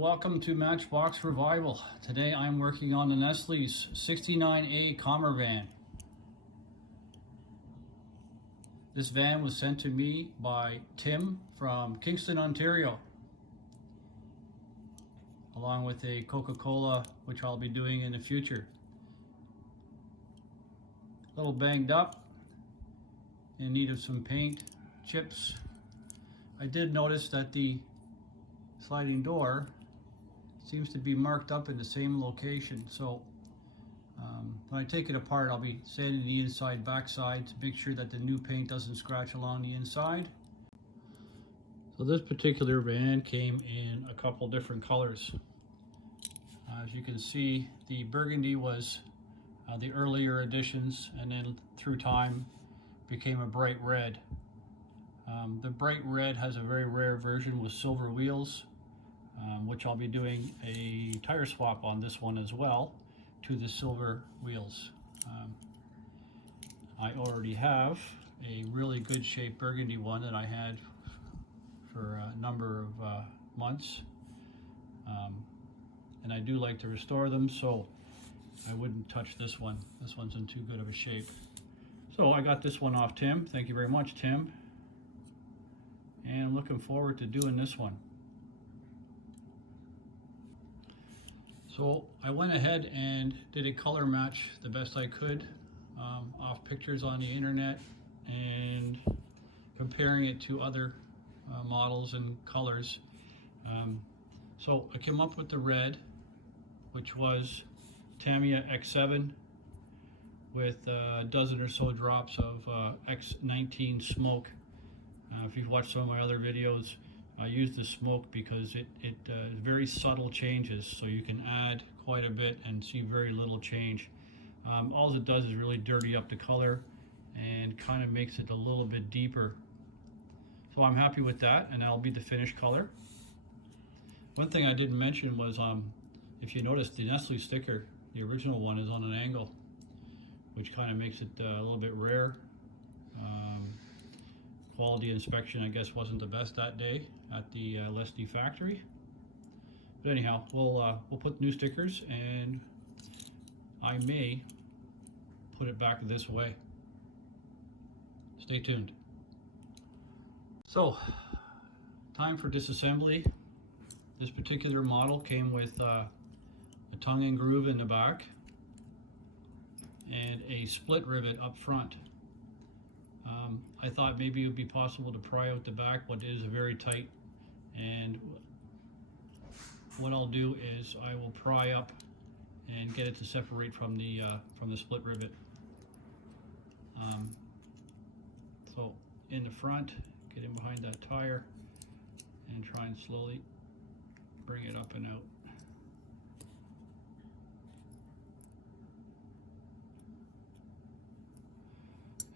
welcome to Matchbox Revival. Today I'm working on the Nestles 69A Commer van. This van was sent to me by Tim from Kingston, Ontario, along with a Coca-Cola, which I'll be doing in the future. A little banged up, in need of some paint, chips. I did notice that the sliding door seems to be marked up in the same location, so when I take it apart, I'll be sanding the inside backside to make sure that the new paint doesn't scratch along the inside. So this particular van came in a couple different colors. As you can see, the burgundy was the earlier editions, and then through time became a bright red. The bright red has a very rare version with silver wheels, which I'll be doing a tire swap on this one as well to the silver wheels. I already have a really good shape burgundy one that I had for a number of months, and I do like to restore them, so I wouldn't touch this one. This one's in too good of a shape. So I got this one off Tim. Thank you very much, Tim. And I'm looking forward to doing this one. So I went ahead and did a color match the best I could off pictures on the internet and comparing it to other models and colors. So I came up with the red, which was Tamiya X7 with a dozen or so drops of X19 smoke. If you've watched some of my other videos, I use the smoke because it is very subtle changes, so you can add quite a bit and see very little change. All it does is really dirty up the color and kind of makes it a little bit deeper. So I'm happy with that, and that'll be the finished color. One thing I didn't mention was, if you notice, the Nestles sticker, the original one, is on an angle, which kind of makes it a little bit rare. Quality inspection, I guess, wasn't the best that day at the Leslie factory. But anyhow, we'll put new stickers, and I may put it back this way. Stay tuned. So, time for disassembly. This particular model came with a tongue and groove in the back and a split rivet up front. I thought maybe it would be possible to pry out the back, but it is very tight, and what I'll do is I will pry up and get it to separate from the split rivet. So in the front, get in behind that tire and try and slowly bring it up and out.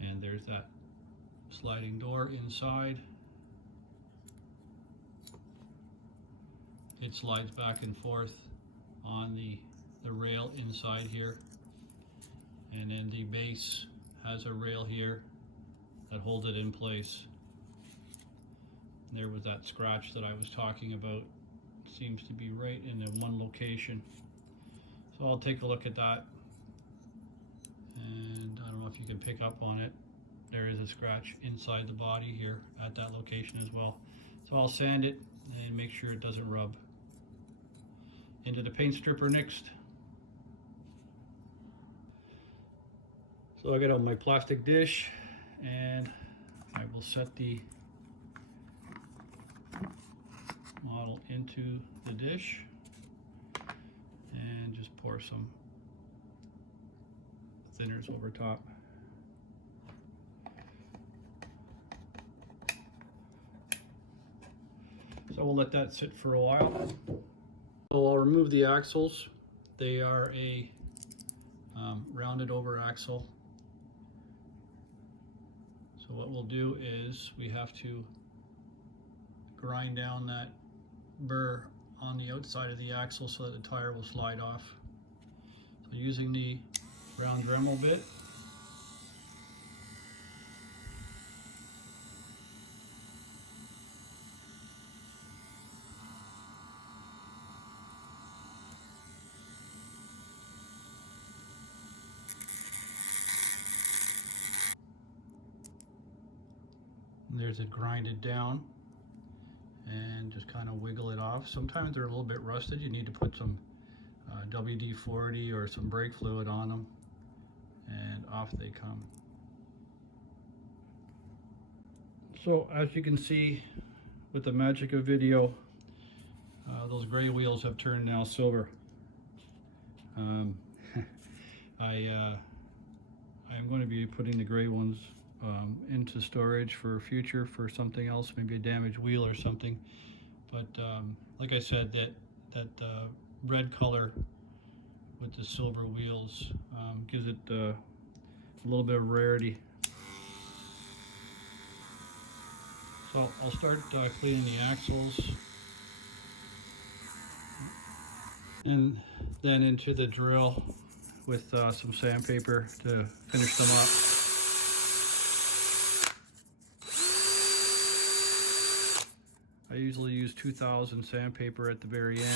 And there's that sliding door inside. It slides back and forth on the rail inside here, and then the base has a rail here that holds it in place. And there was that scratch that I was talking about. It seems to be right in the one location. So I'll take a look at that, and I don't know if you can pick up on it. There is a scratch inside the body here at that location as well. So I'll sand it and make sure it doesn't rub. Into the paint stripper next. So I got out my plastic dish, and I will set the model into the dish and just pour some thinners over top. So we'll let that sit for a while. So I'll remove the axles. They are a rounded over axle. So what we'll do is we have to grind down that burr on the outside of the axle so that the tire will slide off. So using the round Dremel bit, There's it grinded down, and just kind of wiggle it off. Sometimes they're a little bit rusted. You need to put some WD-40 or some brake fluid on them, and off they come. So as you can see with the magic of video, those gray wheels have turned now silver. I'm going to be putting the gray ones into storage for future, for something else, maybe a damaged wheel or something. But like I said, that red color with the silver wheels gives it a little bit of rarity. So I'll start cleaning the axles, and then into the drill with some sandpaper to finish them up. I usually use 2000 sandpaper at the very end.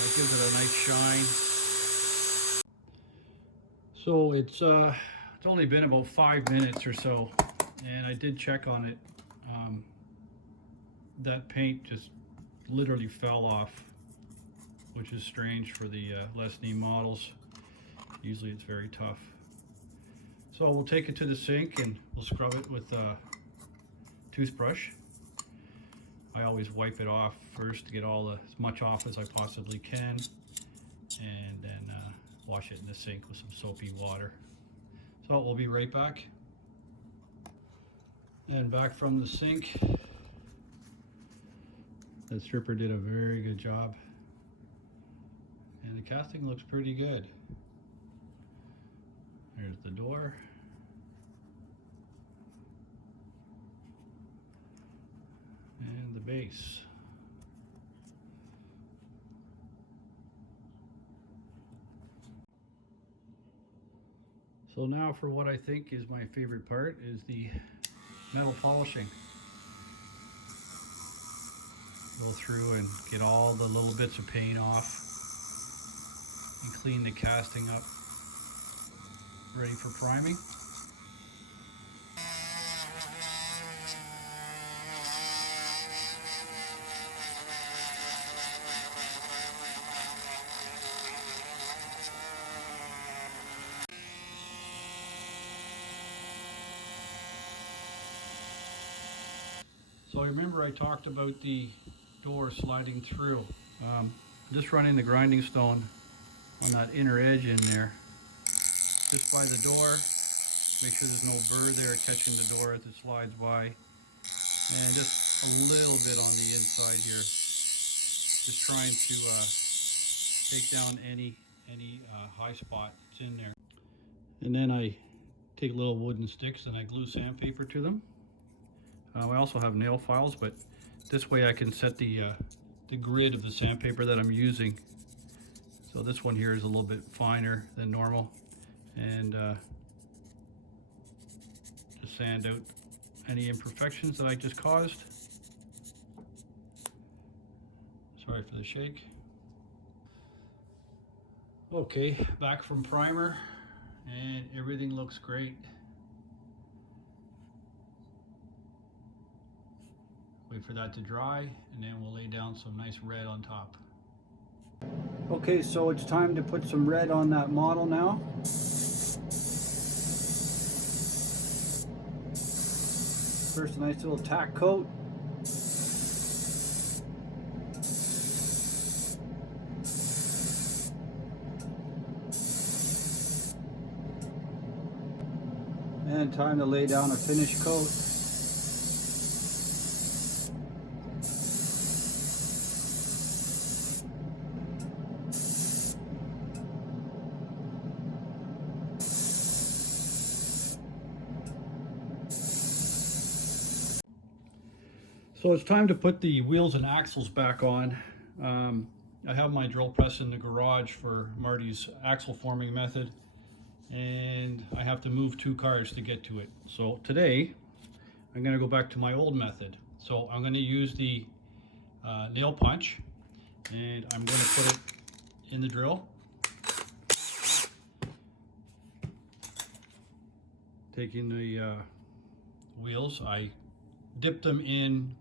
It gives it a nice shine. So it's only been about 5 minutes or so, and I did check on it. That paint just literally fell off, which is strange for the less knee models. Usually it's very tough. So we'll take it to the sink and we'll scrub it with a toothbrush. I always wipe it off first to get as much off as I possibly can, and then wash it in the sink with some soapy water. So we'll be right back. And back from the sink. The stripper did a very good job, and the casting looks pretty good. There's the door. And the base. So now for what I think is my favorite part is the metal polishing. Go through and get all the little bits of paint off and clean the casting up, ready for priming. So remember I talked about the door sliding through. Just running the grinding stone on that inner edge in there, just by the door. Make sure there's no burr there catching the door as it slides by, and just a little bit on the inside here, just trying to take down any high spot that's in there. And then I take little wooden sticks and I glue sandpaper to them. I also have nail files, but this way I can set the grid of the sandpaper that I'm using. So this one here is a little bit finer than normal, and just sand out any imperfections that I just caused. Sorry for the shake. Okay, back from primer, and everything looks great. Wait for that to dry, and then we'll lay down some nice red on top. Okay, so it's time to put some red on that model now. First, a nice little tack coat. And time to lay down a finish coat. So it's time to put the wheels and axles back on. I have my drill press in the garage for Marty's axle forming method, and I have to move 2 cars to get to it. So today I'm going to go back to my old method. So I'm going to use the nail punch, and I'm going to put it in the drill. Taking the wheels, I dip them in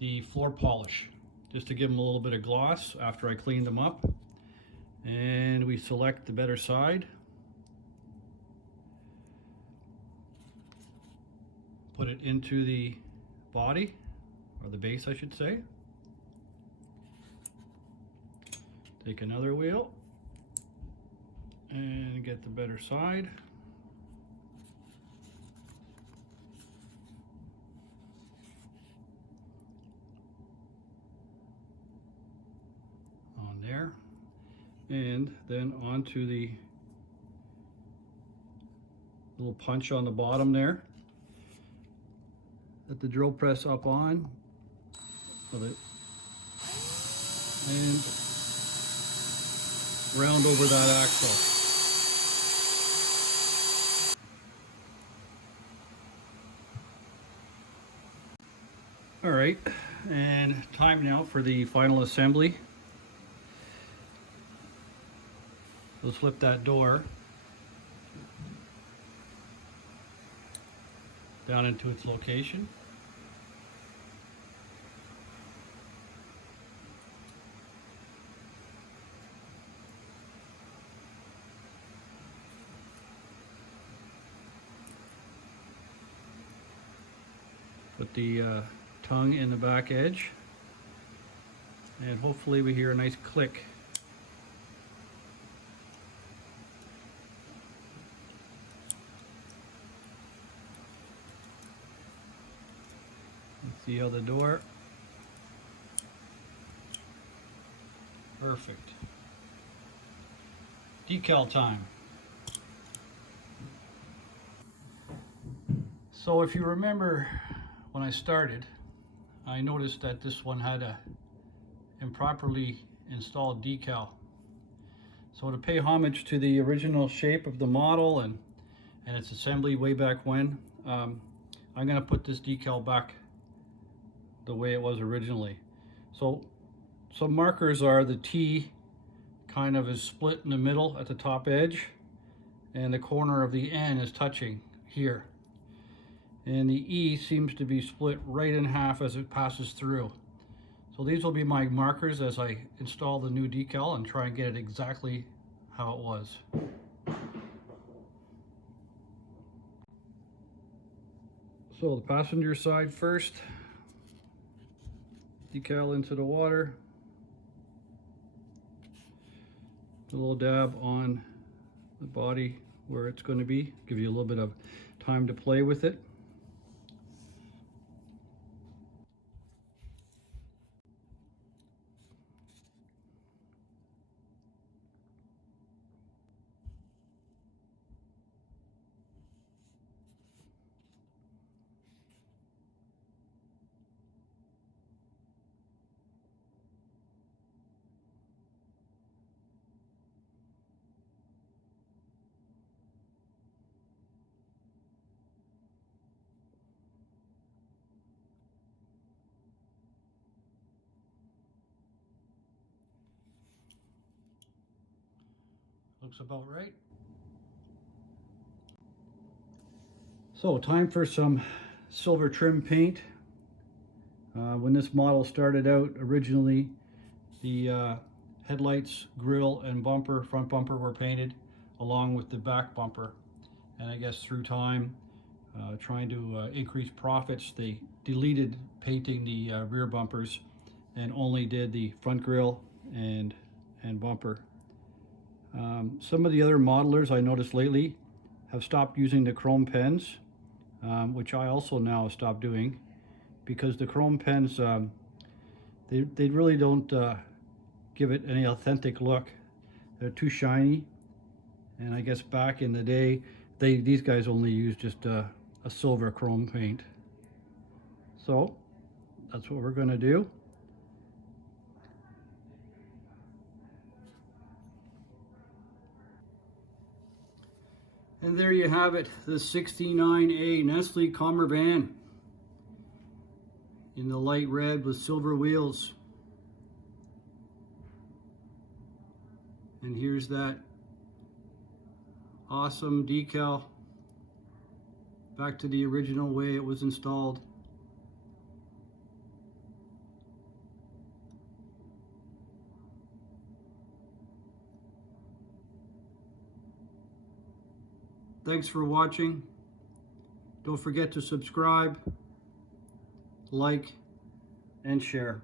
the floor polish just to give them a little bit of gloss after I clean them up. And we select the better side, put it into the body, or the base I should say. Take another wheel and get the better side. On there. And then onto the little punch on the bottom there. Let the drill press up on. And round over that axle. All right, and time now for the final assembly. Let's flip that door down into its location. Put the tongue in the back edge, and hopefully we hear a nice click. Let's see how the door. Perfect. Decal time. So if you remember when I started, I noticed that this one had a improperly installed decal. So to pay homage to the original shape of the model and its assembly way back when, I'm going to put this decal back the way it was originally. So some markers are the T kind of is split in the middle at the top edge, and the corner of the N is touching here. And the E seems to be split right in half as it passes through. So these will be my markers as I install the new decal and try and get it exactly how it was. So the passenger side first, decal into the water, a little dab on the body where it's going to be, give you a little bit of time to play with it. Looks about right. So time for some silver trim paint. When this model started out, originally the headlights, grille, and bumper, front bumper were painted along with the back bumper. And I guess through time, trying to increase profits, they deleted painting the rear bumpers and only did the front grille and bumper. Some of the other modelers I noticed lately have stopped using the chrome pens, which I also now have stopped doing, because the chrome pens, they really don't give it any authentic look. They're too shiny, and I guess back in the day, these guys only used just a silver chrome paint. So that's what we're going to do. And there you have it, the 69A Nestles Commer van in the light red with silver wheels. And here's that awesome decal back to the original way it was installed. Thanks for watching. Don't forget to subscribe, like, and share.